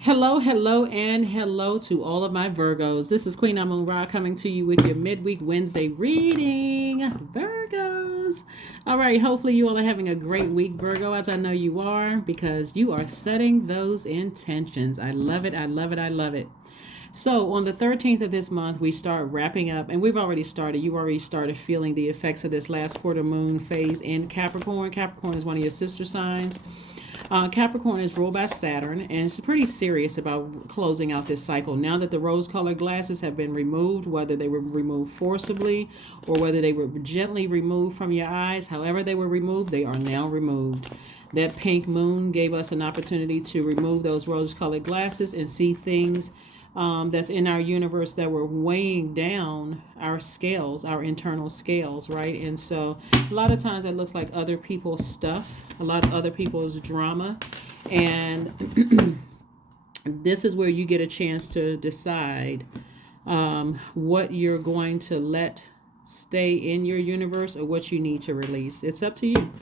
Hello, hello, and hello to all of my Virgos. This is Queen Amun Ra coming to you with your midweek Wednesday reading. Virgos. All right, hopefully you all are having a great week, Virgo, as I know you are, because you are setting those intentions. I love it, I love it, I love it. So on the 13th of this month, we start wrapping up, and we've already started. You've already started feeling the effects of this last quarter moon phase in Capricorn. Capricorn is one of your sister signs. Capricorn is ruled by Saturn, and it's pretty serious about closing out this cycle. Now that the rose-colored glasses have been removed, whether they were removed forcibly or whether they were gently removed from your eyes, however they were removed, they are now removed. That pink moon gave us an opportunity to remove those rose-colored glasses and see things that's in our universe that were weighing down our scales, our internal scales, right? And so a lot of times it looks like other people's stuff, a lot of other people's drama. And this is where you get a chance to decide what you're going to let stay in your universe or what you need to release. It's up to you.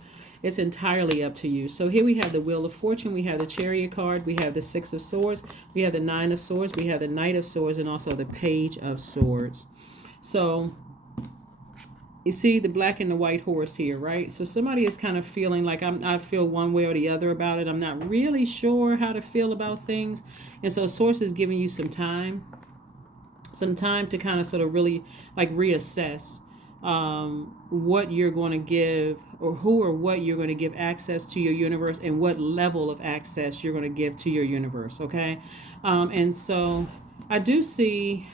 It's entirely up to you. So here we have the Wheel of Fortune, we have the Chariot card, we have the Six of Swords, we have the Nine of Swords, we have the Knight of Swords, and also the Page of Swords. So you see the black and the white horse here, right? So somebody is kind of feeling like I feel one way or the other about it. I'm not really sure how to feel about things. And so Source is giving you some time to kind of sort of really like reassess what you're going to give or who or what you're going to give access to your universe and what level of access you're going to give to your universe. Okay. And so I do see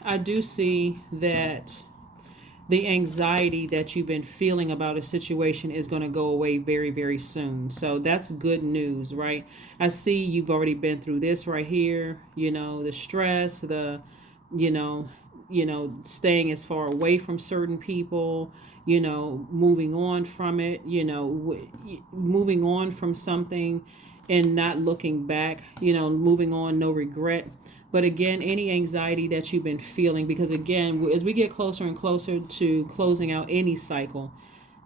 that the anxiety that you've been feeling about a situation is going to go away very, very soon. So that's good news, right? I see you've already been through this right here, the stress, staying as far away from certain people, moving on from it, moving on from something and not looking back, moving on, no regret. But again, any anxiety that you've been feeling, because again, as we get closer and closer to closing out any cycle,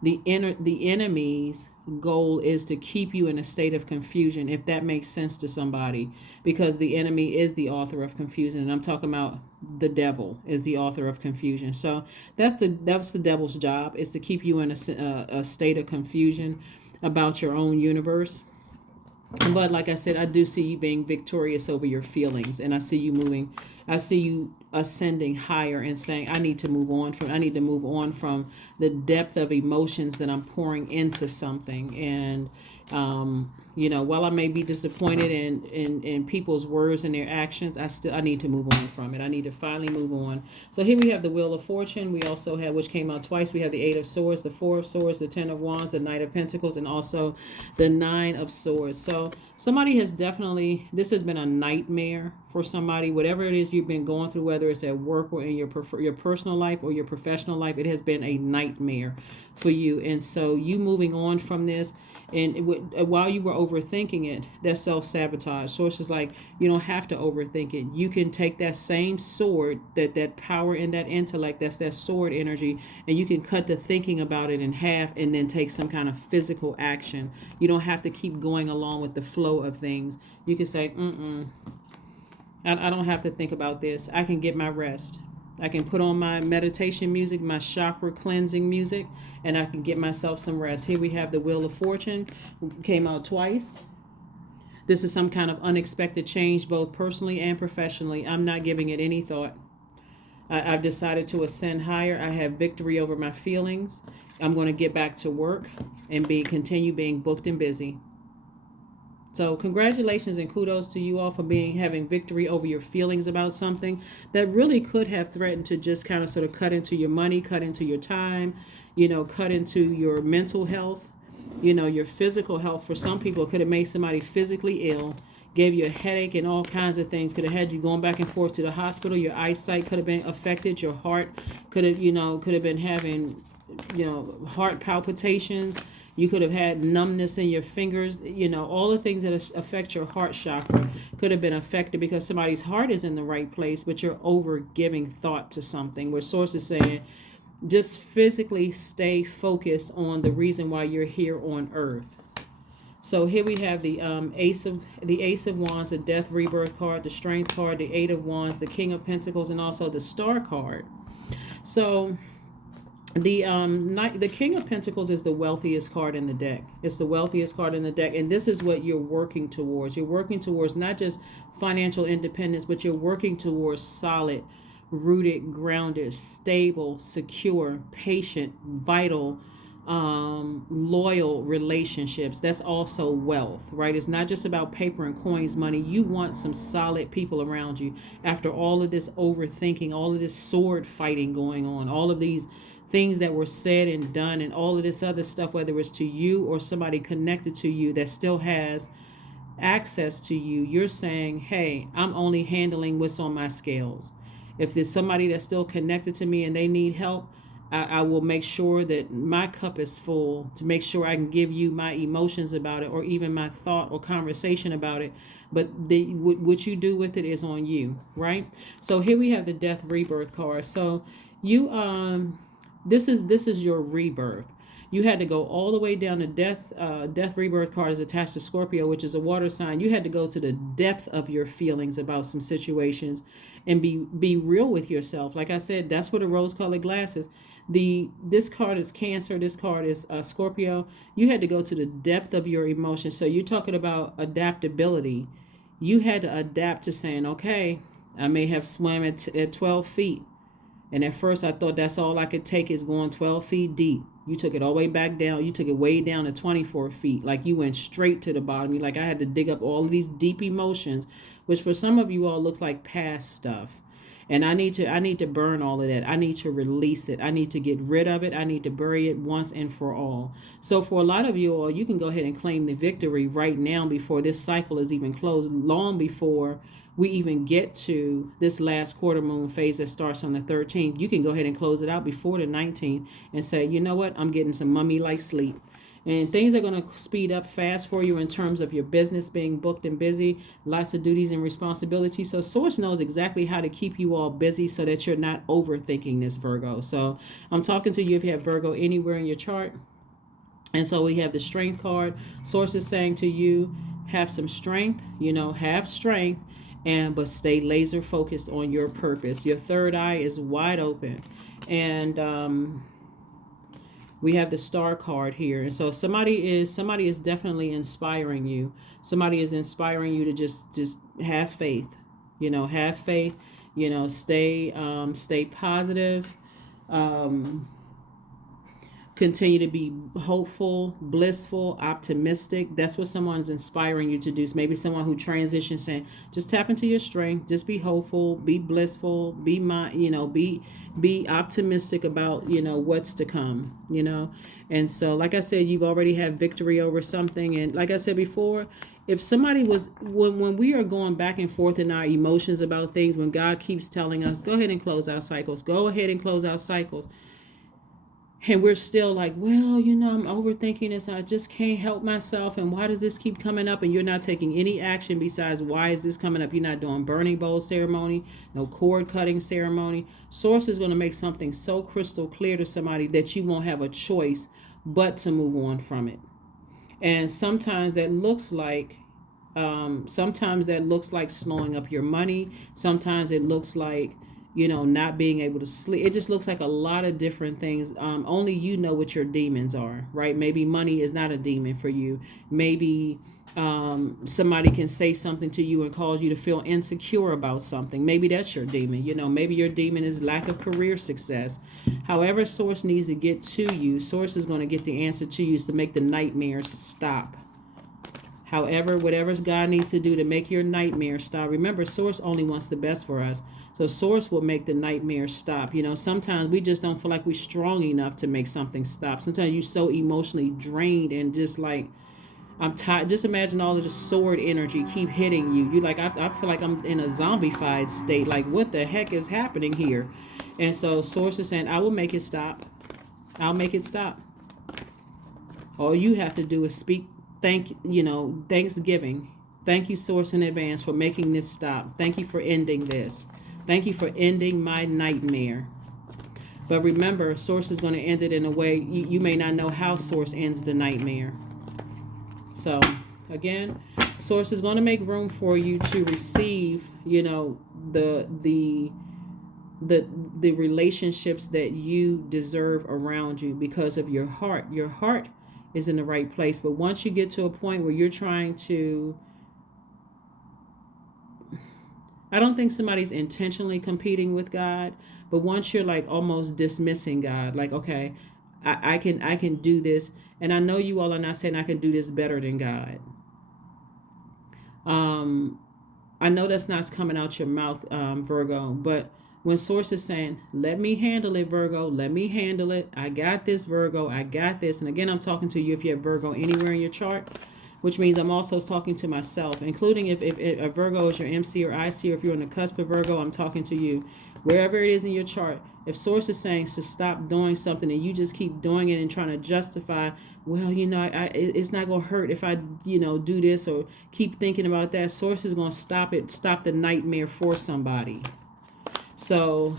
the enemy's goal is to keep you in a state of confusion, if that makes sense to somebody, because the enemy is the author of confusion, and I'm talking about the devil is the author of confusion. So that's the devil's job, is to keep you in a state of confusion about your own universe. But like I said, I do see you being victorious over your feelings, and I see you ascending higher and saying, I need to move on from the depth of emotions that I'm pouring into something. And while I may be disappointed in people's words and their actions, I need to move on from it. I need to finally move on. So here we have the Wheel of Fortune. We also have, which came out twice, we have the Eight of Swords, the Four of Swords, the Ten of Wands, the Knight of Pentacles, and also the Nine of Swords. So somebody has definitely, this has been a nightmare for somebody, whatever it is you've been going through, whether it's at work or in your personal life or your professional life, it has been a nightmare for you. And so you moving on from this, and while you were overthinking it, that's self-sabotage. So it's just like, you don't have to overthink it. You can take that same sword, that power and that intellect, that's that sword energy, and you can cut the thinking about it in half and then take some kind of physical action. You don't have to keep going along with the flow of things. You can say, I don't have to think about this. I can get my rest. I can put on my meditation music, my chakra cleansing music, and I can get myself some rest. Here we have the Wheel of Fortune, came out twice. This is some kind of unexpected change, both personally and professionally. I'm not giving it any thought. I've decided to ascend higher. I have victory over my feelings. I'm going to get back to work and continue being booked and busy. So congratulations and kudos to you all for having victory over your feelings about something that really could have threatened to just kind of sort of cut into your money, cut into your time, cut into your mental health, your physical health. For some people, it could have made somebody physically ill, gave you a headache and all kinds of things. Could have had you going back and forth to the hospital. Your eyesight could have been affected. Your heart could have been having, heart palpitations. You could have had numbness in your fingers. All the things that affect your heart chakra could have been affected because somebody's heart is in the right place, but you're over giving thought to something. Where Source is saying, just physically stay focused on the reason why you're here on earth. So here we have the Ace of Wands, the Death Rebirth card, the Strength card, the Eight of Wands, the King of Pentacles, and also the Star card. So the King of Pentacles is the wealthiest card in the deck. It's the wealthiest card in the deck, and this is what you're working towards. You're working towards not just financial independence, but you're working towards solid, rooted, grounded, stable, secure, patient, vital, loyal relationships. That's also wealth, right? It's not just about paper and coins, money. You want some solid people around you. After all of this overthinking, all of this sword fighting going on, all of these things that were said and done, and all of this other stuff, whether it's to you or somebody connected to you that still has access to you, you're saying, hey, I'm only handling what's on my scales. If there's somebody that's still connected to me and they need help, I will make sure that my cup is full to make sure I can give you my emotions about it, or even my thought or conversation about it. But what you do with it is on you, right? So here we have the Death Rebirth card. So you this is your rebirth. You had to go all the way down to death. Death Rebirth card is attached to Scorpio, which is a water sign. You had to go to the depth of your feelings about some situations and be real with yourself. Like I said, that's what a rose-colored glasses. This card is Cancer. This card is Scorpio. You had to go to the depth of your emotions. So you're talking about adaptability. You had to adapt to saying, okay, I may have swam at 12 feet. And at first I thought that's all I could take is going 12 feet deep. You took it all the way back down. You took it way down to 24 feet. Like you went straight to the bottom. You like I had to dig up all of these deep emotions, which for some of you all looks like past stuff. And I need to burn all of that. I need to release it. I need to get rid of it. I need to bury it once and for all. So for a lot of you all, you can go ahead and claim the victory right now before this cycle is even closed, long before we even get to this last quarter moon phase that starts on the 13th. You can go ahead and close it out before the 19th and say, you know what, I'm getting some mummy-like sleep. And things are going to speed up fast for you in terms of your business being booked and busy, lots of duties and responsibilities. So Source knows exactly how to keep you all busy so that you're not overthinking this, Virgo. So I'm talking to you if you have Virgo anywhere in your chart. And so we have the Strength card. Source is saying to you, have some strength, have strength. But stay laser focused on your purpose. Your third eye is wide open. And we have the Star card here. And so somebody is definitely inspiring you. Somebody is inspiring you to just have faith. Have faith. Stay positive. Continue to be hopeful, blissful, optimistic. That's what someone's inspiring you to do. So maybe someone who transitions saying, just tap into your strength, just be hopeful, be blissful, be optimistic about, what's to come, And so, like I said, you've already had victory over something. And like I said before, if somebody was, when we are going back and forth in our emotions about things, when God keeps telling us, go ahead and close out cycles, go ahead and close out cycles. And we're still like, well, I'm overthinking this. I just can't help myself. And why does this keep coming up? And you're not taking any action besides why is this coming up? You're not doing burning bowl ceremony, no cord cutting ceremony. Source is going to make something so crystal clear to somebody that you won't have a choice but to move on from it. And sometimes that looks like slowing up your money. Sometimes it looks like not being able to sleep. It just looks like a lot of different things. Only you know what your demons are, right? Maybe money is not a demon for you. Maybe somebody can say something to you and cause you to feel insecure about something. Maybe that's your demon. Maybe your demon is lack of career success. However, Source needs to get to you. Source is going to get the answer to you to make the nightmares stop. However, whatever God needs to do to make your nightmares stop. Remember, Source only wants the best for us. So Source will make the nightmare stop. Sometimes we just don't feel like we're strong enough to make something stop. Sometimes you're so emotionally drained and just like, I'm tired. Just imagine all of the sword energy keep hitting you. You like, I feel like I'm in a zombified state. Like, what the heck is happening here? And so Source is saying, I will make it stop. I'll make it stop. All you have to do is speak Thanksgiving. Thank you, Source, in advance for making this stop. Thank you for ending this. Thank you for ending my nightmare. But remember, Source is going to end it in a way you may not know how Source ends the nightmare. So again, Source is going to make room for you to receive, you know, the relationships that you deserve around you because of your heart. Your heart is in the right place. But once you get to a point where you're trying to, I don't think somebody's intentionally competing with God, but once you're like almost dismissing God, like, okay, I can do this. And I know you all are not saying I can do this better than God. I know that's not coming out your mouth, Virgo, but when Source is saying, let me handle it, Virgo, let me handle it. I got this, Virgo, I got this. And again, I'm talking to you if you have Virgo anywhere in your chart, which means I'm also talking to myself, including if a Virgo is your MC or IC, or if you're on the cusp of Virgo, I'm talking to you. Wherever it is in your chart, if Source is saying to stop doing something and you just keep doing it and trying to justify, well, you know, it's not going to hurt if I, you know, do this or keep thinking about that, Source is going to stop the nightmare for somebody. So,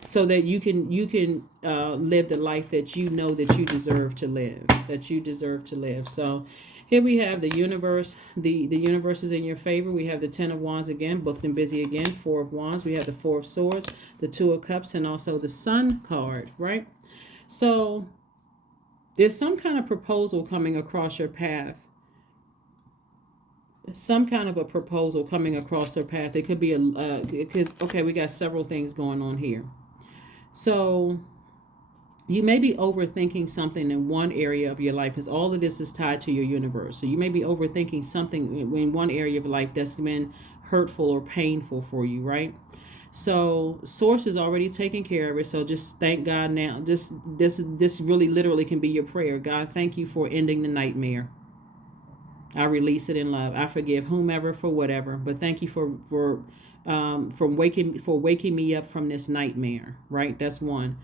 so that you can live the life that you know that you deserve to live, So here we have the universe. The universe is in your favor. We have the 10 of Wands again, booked and busy again, 4 of Wands. We have the 4 of Swords, the 2 of Cups, and also the Sun card, right? So there's some kind of proposal coming across your path. Some kind of a proposal coming across her path. It could be because okay, we got several things going on here. So you may be overthinking something in one area of your life, because all of this is tied to your universe. So you may be overthinking something in one area of life that's been hurtful or painful for you, right? So Source is already taking care of it. So just thank God now. This really literally can be your prayer. God, thank you for ending the nightmare. I release it in love. I forgive whomever for whatever, but thank you for waking me up from this nightmare, right? That's one.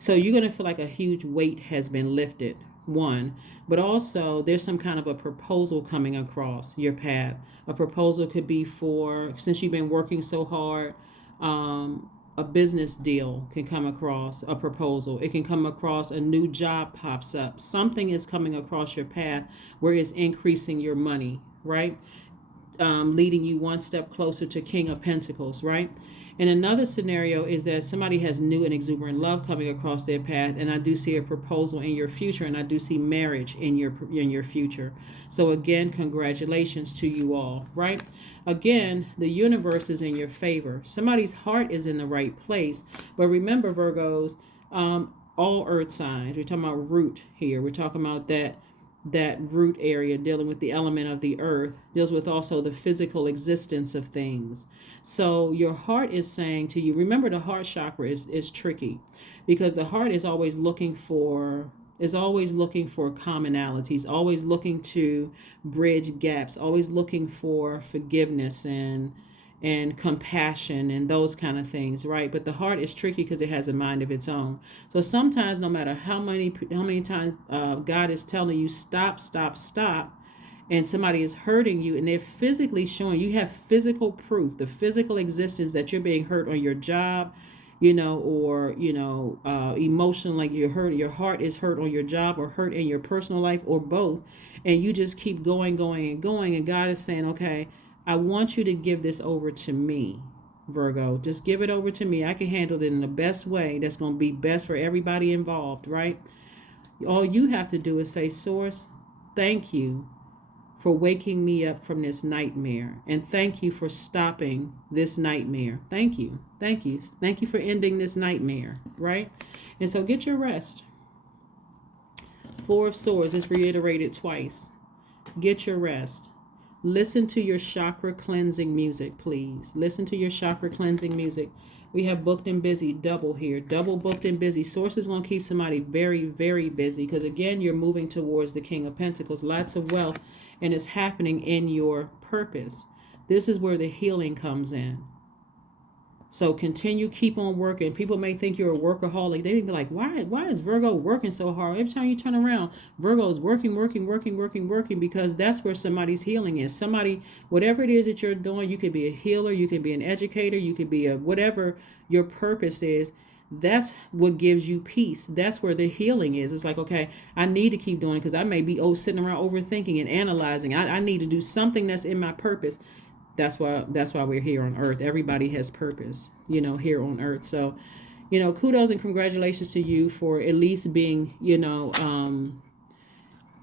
So you're going to feel like a huge weight has been lifted, one, but also there's some kind of a proposal coming across your path. A proposal could be for, since you've been working so hard, a business deal can come across, a proposal. It can come across, a new job pops up. Something is coming across your path where it's increasing your money, right? Leading you one step closer to King of Pentacles, right? And another scenario is that somebody has new and exuberant love coming across their path, and I do see a proposal in your future, and I do see marriage in your future. So again, congratulations to you all, right? Again, the universe is in your favor. Somebody's heart is in the right place. But remember, Virgos, all earth signs, we're talking about root here. We're talking about that root area dealing with the element of the earth, deals with also the physical existence of things. So your heart is saying to you, remember the heart chakra is tricky, because the heart is always looking for commonalities, always looking to bridge gaps, always looking for forgiveness and compassion and those kind of things, right? But the heart is tricky because it has a mind of its own. So sometimes, no matter how many times God is telling you stop, and somebody is hurting you, and they're physically showing you have physical proof, the physical existence that you're being hurt on your job, or emotional, like you're hurt, your heart is hurt on your job, or hurt in your personal life, or both, and you just keep going, and God is saying, okay, I want you to give this over to me, Virgo. Just give it over to me. I can handle it in the best way that's going to be best for everybody involved, right? All you have to do is say, Source, thank you for waking me up from this nightmare, and thank you for stopping this nightmare. Thank you. Thank you. Thank you for ending this nightmare, right? And so get your rest. 4 of Swords is reiterated twice. Get your rest. Listen to your chakra cleansing music, please. Listen to your chakra cleansing music. We have booked and busy double here. Double booked and busy. Source is going to keep somebody very, very busy, because again, you're moving towards the King of Pentacles. Lots of wealth, and it's happening in your purpose. This is where the healing comes in. So continue, keep on working. People may think you're a workaholic. They may be like, why is Virgo working so hard? Every time you turn around, Virgo is working, because that's where somebody's healing is. Somebody, whatever it is that you're doing, you could be a healer, you can be an educator, you could be a whatever your purpose is. that's what gives you peace. That's where the healing is. It's like, okay, I need to keep doing it because I may be sitting around overthinking and analyzing. I need to do something that's in my purpose. That's why we're here on earth. Everybody has purpose, here on earth. So, kudos and congratulations to you for at least being,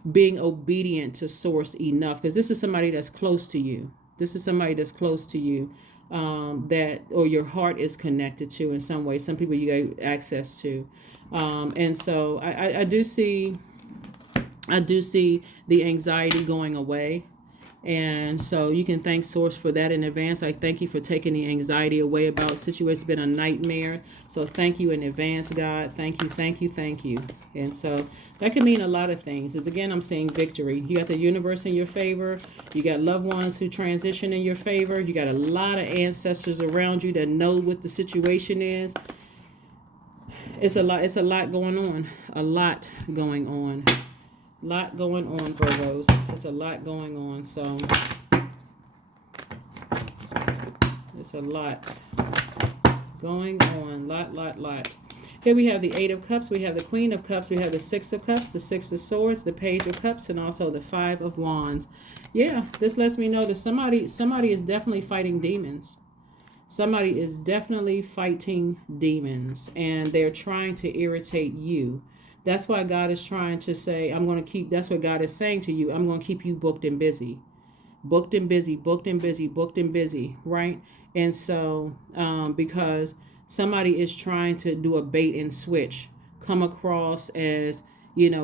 being obedient to source enough, because this is somebody that's close to you. This is somebody that's close to you, that, or your heart is connected to in some way. Some people you get access to. And so I do see the anxiety going away. And so you can thank Source for that in advance. I thank you for taking the anxiety away about a situation. It's been a nightmare. So thank you in advance, God. Thank you, thank you, thank you. And so that can mean a lot of things. As again, I'm saying victory. You got the universe in your favor. You got loved ones who transition in your favor. You got a lot of ancestors around you that know what the situation is. It's a lot going on. A lot going on. Lot going on, Virgos. It's a lot going on. So it's a lot going on. Lot. Here we have the Eight of Cups. We have the Queen of Cups. We have the Six of Cups, the Six of Swords, the Page of Cups, and also the Five of Wands. Yeah, this lets me know that somebody is definitely fighting demons. Somebody is definitely fighting demons, and they're trying to irritate you. That's why God is trying to say, that's what God is saying to you. I'm going to keep you booked and busy. Booked and busy, booked and busy, booked and busy, right? And so, because somebody is trying to do a bait and switch, come across as,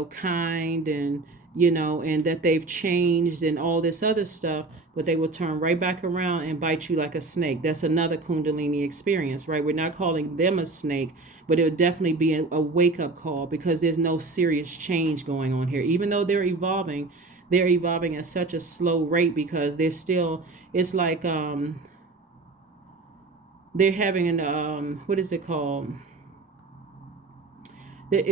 kind and, and that they've changed and all this other stuff, but they will turn right back around and bite you like a snake. That's another Kundalini experience, right? We're not calling them a snake, but it would definitely be a wake-up call, because there's no serious change going on here. Even though they're evolving at such a slow rate, because they're still, it's like they're having an what is it called? They're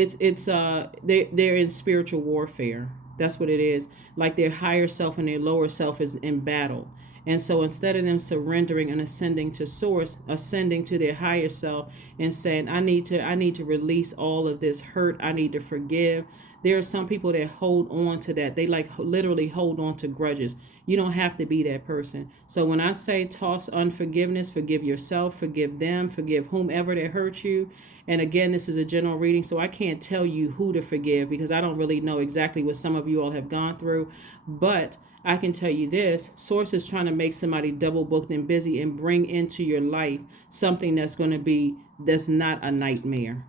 in spiritual warfare. That's what it is. Like their higher self and their lower self is in battle. And so instead of them surrendering and ascending to source, ascending to their higher self and saying, I need to release all of this hurt. I need to forgive. There are some people that hold on to that. They literally hold on to grudges. You don't have to be that person. So when I say toss unforgiveness, forgive yourself, forgive them, forgive whomever that hurt you. And again, this is a general reading, so I can't tell you who to forgive, because I don't really know exactly what some of you all have gone through. But I can tell you this: Source is trying to make somebody double booked and busy and bring into your life something that's not a nightmare.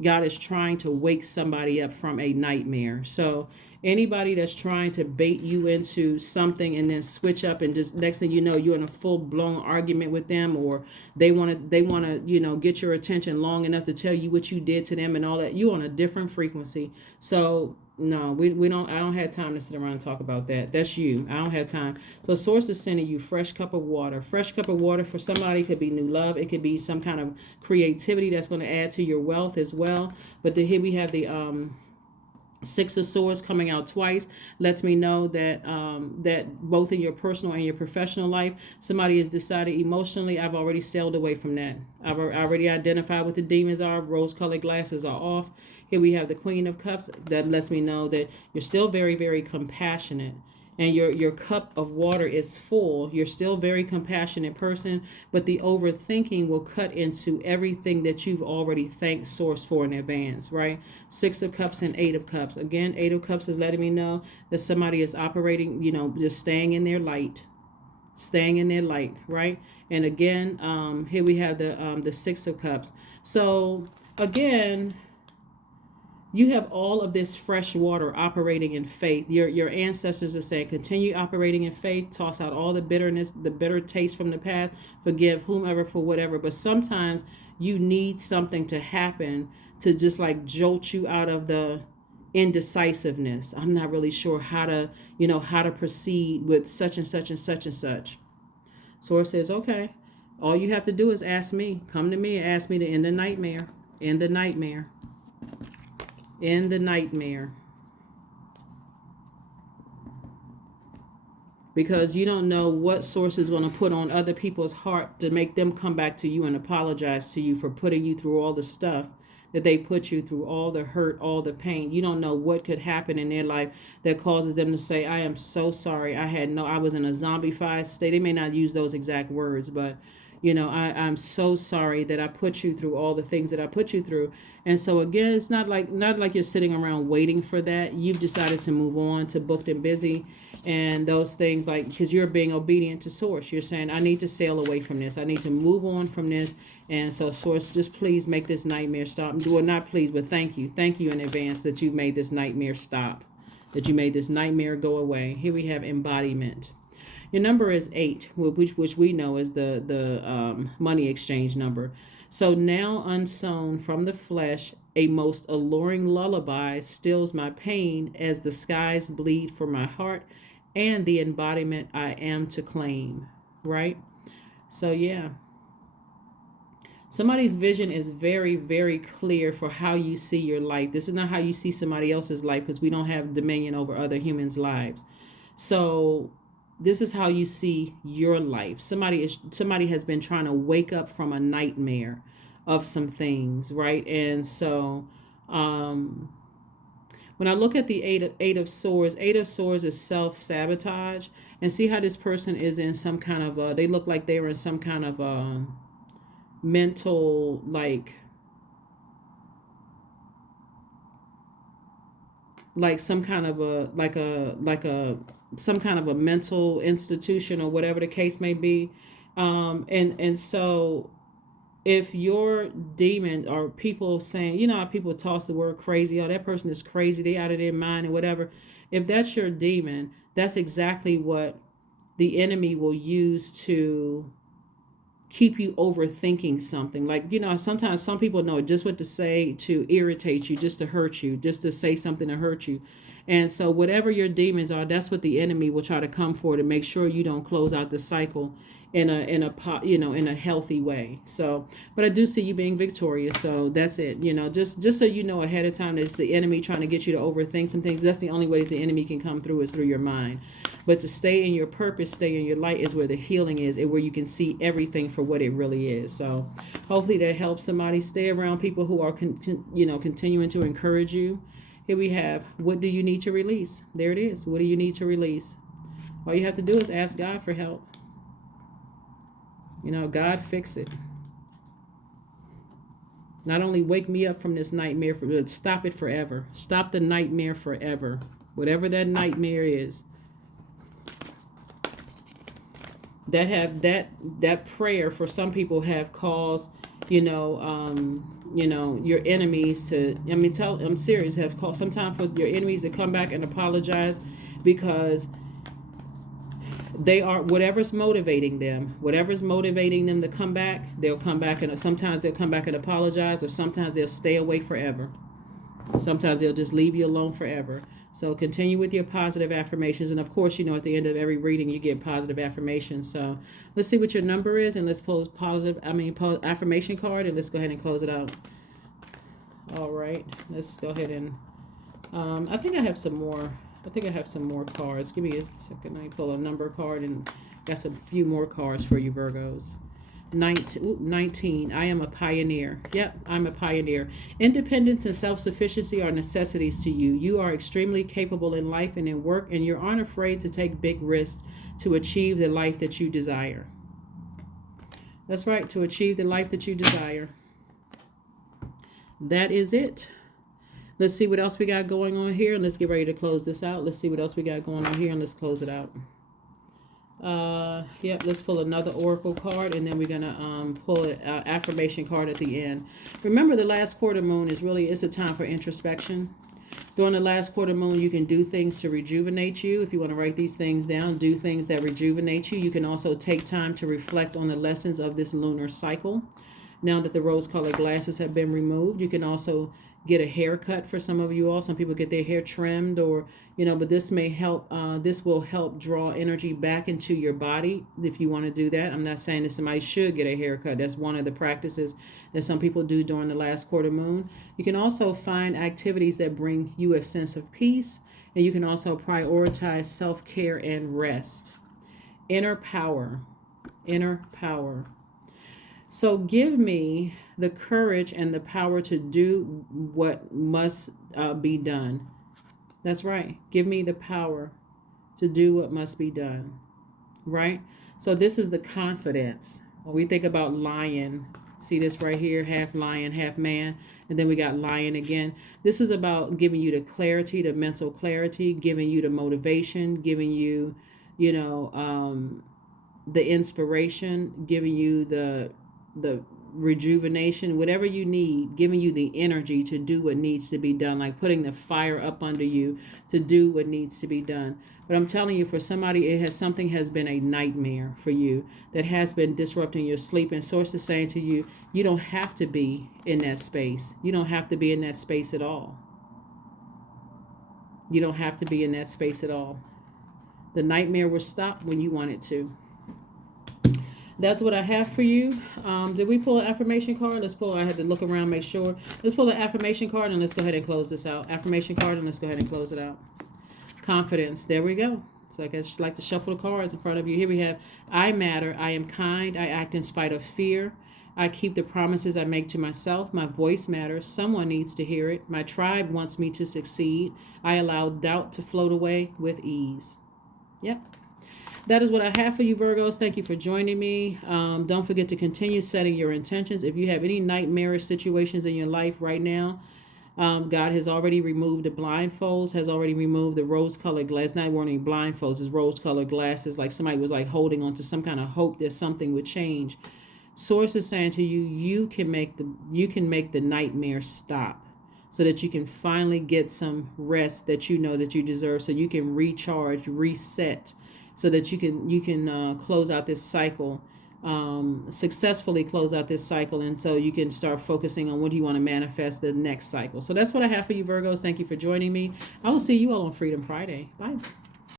God is trying to wake somebody up from a nightmare. So anybody that's trying to bait you into something and then switch up, and just next thing you know, you're in a full-blown argument with them, or they want to get your attention long enough to tell you what you did to them and all that, you're on a different frequency. So no, I don't have time to sit around and talk about that. That's you. I don't have time. So Source is sending you fresh cup of water. Fresh cup of water for somebody could be new love. It could be some kind of creativity that's going to add to your wealth as well. But here we have the Six of Swords coming out twice. Lets me know that that both in your personal and your professional life, somebody has decided emotionally, I've already sailed away from that. I've already identified what the demons are. Rose-colored glasses are off. Here we have the Queen of Cups. That lets me know that you're still very, very compassionate. And your cup of water is full. You're still a very compassionate person, but the overthinking will cut into everything that you've already thanked Source for in advance, right? Six of Cups and Eight of Cups. Again, Eight of Cups is letting me know that somebody is operating, just staying in their light. Staying in their light, right? And again, here we have the Six of Cups. So again, you have all of this fresh water operating in faith. Your ancestors are saying, continue operating in faith. Toss out all the bitterness, the bitter taste from the past. Forgive whomever for whatever. But sometimes you need something to happen to just like jolt you out of the indecisiveness. I'm not really sure how to proceed with such and such and such and such. Source says, okay, all you have to do is ask me. Come to me and ask me to end the nightmare. End the nightmare. In the nightmare. because you don't know what source is going to put on other people's heart to make them come back to you and apologize to you for putting you through all the stuff that they put you through, all the hurt, all the pain. You don't know what could happen in their life that causes them to say, I am so sorry. I was in a zombified state. They may not use those exact words, but I'm so sorry that I put you through all the things that I put you through. And so again, it's not like you're sitting around waiting for that. You've decided to move on to booked and busy and those things, like, because you're being obedient to source. You're saying, I need to sail away from this. I need to move on from this. And so source, just please make this nightmare stop. Well, not please, but thank you. Thank you in advance that you've made this nightmare stop, that you made this nightmare go away. Here we have embodiment. Your number is 8, which we know is the money exchange number. So now unsown from the flesh, a most alluring lullaby stills my pain as the skies bleed for my heart and the embodiment I am to claim. Right? So yeah. Somebody's vision is very, very clear for how you see your life. This is not how you see somebody else's life, because we don't have dominion over other humans' lives. So this is how you see your life. Somebody has been trying to wake up from a nightmare of some things, right? And so when I look at the eight of swords is self-sabotage. And see how this person is in some kind of they look like they were in some kind of mental, like some kind of some kind of a mental institution, or whatever the case may be. And so if your demon, or people saying, how people toss the word crazy, oh, that person is crazy, they out of their mind and whatever. If that's your demon, that's exactly what the enemy will use to keep you overthinking something. Like, sometimes some people know just what to say to irritate you, just to hurt you, just to say something to hurt you. And so whatever your demons are, that's what the enemy will try to come for, to make sure you don't close out the cycle in a healthy way. So, but I do see you being victorious. So that's it. Just so you know ahead of time, it's the enemy trying to get you to overthink some things. That's the only way that the enemy can come through, is through your mind. But to stay in your purpose, stay in your light, is where the healing is, and where you can see everything for what it really is. So hopefully that helps somebody. Stay around people who are continuing to encourage you. Here we have, what do you need to release? There it is. What do you need to release? All you have to do is ask God for help. God, fix it. Not only wake me up from this nightmare, but stop it forever. Stop the nightmare forever. Whatever that nightmare is. That prayer for some people have caused, your enemies to, I'm serious, have caused sometimes for your enemies to come back and apologize, because they are, whatever's motivating them to come back, they'll come back, and sometimes they'll come back and apologize, or sometimes they'll stay away forever. Sometimes they'll just leave you alone forever. So continue with your positive affirmations. And of course, at the end of every reading, you get positive affirmations. So let's see what your number is, and let's pull affirmation card, and let's go ahead and close it out. All right, let's go ahead and, I think I have some more cards. Give me a second. I pull a number card, and got a few more cards for you, Virgos. 19. I am a pioneer. Yep, I'm a pioneer. Independence and self-sufficiency are necessities to you. You are extremely capable in life and in work, and you aren't afraid to take big risks to achieve the life that you desire. That's right, to achieve the life that you desire. That is it. Let's see what else we got going on here, and let's get ready to close this out. Let's see what else we got going on here, and let's close it out. Let's pull another oracle card, and then we're gonna pull an affirmation card at the end. Remember, the last quarter moon it's a time for introspection. During the last quarter moon, you can do things to rejuvenate you. If you want to write these things down, do things that rejuvenate you. You can also take time to reflect on the lessons of this lunar cycle. Now that the rose-colored glasses have been removed, you can also get a haircut for some of you all. Some people get their hair trimmed, or, but this may help. This will help draw energy back into your body if you want to do that. I'm not saying that somebody should get a haircut. That's one of the practices that some people do during the last quarter moon. You can also find activities that bring you a sense of peace, and you can also prioritize self-care and rest. Inner power. Inner power. So give me the courage and the power to do what must be done. That's right. Give me the power to do what must be done. Right? So this is the confidence. When we think about lion, see this right here, half lion, half man, and then we got lion again. This is about giving you the clarity, the mental clarity, giving you the motivation, giving you, the inspiration, giving you the rejuvenation, whatever you need, giving you the energy to do what needs to be done, like putting the fire up under you to do what needs to be done. But I'm telling you, for somebody, something has been a nightmare for you that has been disrupting your sleep. And Source is saying to you, you don't have to be in that space. You don't have to be in that space at all. You don't have to be in that space at all. The nightmare will stop when you want it to. That's what I have for you. Did we pull an affirmation card? Let's pull. I had to look around, make sure. Let's pull the affirmation card and let's go ahead and close this out. Affirmation card and let's go ahead and close it out. Confidence. There we go. So I guess you like to shuffle the cards in front of you. Here we have, I matter. I am kind. I act in spite of fear. I keep the promises I make to myself. My voice matters. Someone needs to hear it. My tribe wants me to succeed. I allow doubt to float away with ease. Yep. That is what I have for you, Virgos. Thank you for joining me. Don't forget to continue setting your intentions. If you have any nightmarish situations in your life right now, God has already removed the blindfolds, has already removed the rose-colored glass. Not wearing any blindfolds, it's rose-colored glasses, like somebody was like holding on to some kind of hope that something would change. Source is saying to you, you can make the nightmare stop, so that you can finally get some rest that you know that you deserve, so you can recharge, reset, so that you can close out this cycle, successfully close out this cycle, and so you can start focusing on what do you want to manifest the next cycle. So that's what I have for you, Virgos. Thank you for joining me. I will see you all on Freedom Friday. Bye.